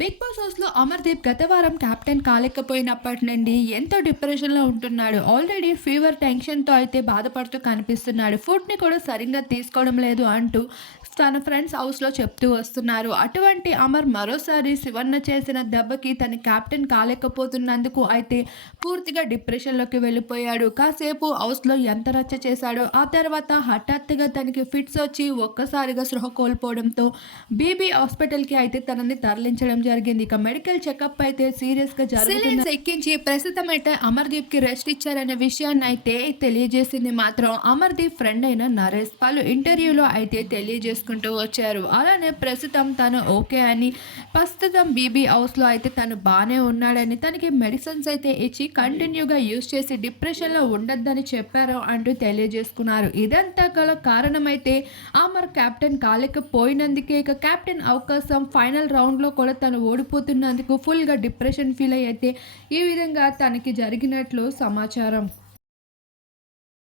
Big boss హౌస్లో అమర్దీప్ గత వారం కెప్టెన్ కాలేకపోయినప్పటి నుండి ఎంతో డిప్రెషన్లో ఉంటున్నాడు. ఆల్రెడీ ఫీవర్ టెన్షన్తో అయితే బాధపడుతూ కనిపిస్తున్నాడు. ఫుడ్ని కూడా సరిగ్గా తీసుకోవడం లేదు అంటూ తన ఫ్రెండ్స్ హౌస్లో చెప్తూ వస్తున్నారు. అటువంటి అమర్ మరోసారి శివన్న చేసిన దెబ్బకి తన కెప్టెన్ కాలేకపోతున్నందుకు అయితే పూర్తిగా డిప్రెషన్లోకి వెళ్ళిపోయాడు. కాసేపు హౌస్లో ఎంత రచ్చ చేశాడో ఆ తర్వాత హఠాత్తుగా తనకి ఫిట్స్ వచ్చి ఒక్కసారిగా సృహ కోల్పోవడంతో బీబీ హాస్పిటల్కి అయితే తనని తరలించడం జరిగింది. ఇక మెడికల్ చెకప్ అయితే సీరియస్గా జరిగింది ఎక్కించి ప్రస్తుతం అయితే అమర్దీప్కి రెస్ట్ ఇచ్చారనే విషయాన్ని అయితే తెలియజేసింది మాత్రం అమర్దీప్ ఫ్రెండ్ అయిన నరేష్. పలు ఇంటర్వ్యూలో అయితే తెలియజేసుకుంటూ వచ్చారు. అలానే ప్రస్తుతం తను ఓకే అని ప్రస్తుతం బీబీ హౌస్లో అయితే తను బాగానే ఉన్నాడని తనకి మెడిసిన్స్ అయితే ఇచ్చి కంటిన్యూగా యూజ్ చేసి డిప్రెషన్లో ఉండొద్దని చెప్పారు అంటూ తెలియజేసుకున్నారు. ఇదంతా గల కారణమైతే అమర్ కెప్టెన్ కాలేకపోయినందుకే ఇక కెప్టెన్ అవకాశం ఫైనల్ రౌండ్లో కూడా తను ఓడిపోతున్నందుకు ఫుల్గా డిప్రెషన్ ఫీల్ అయితే ఈ విధంగా తనకి జరిగినట్లు సమాచారం.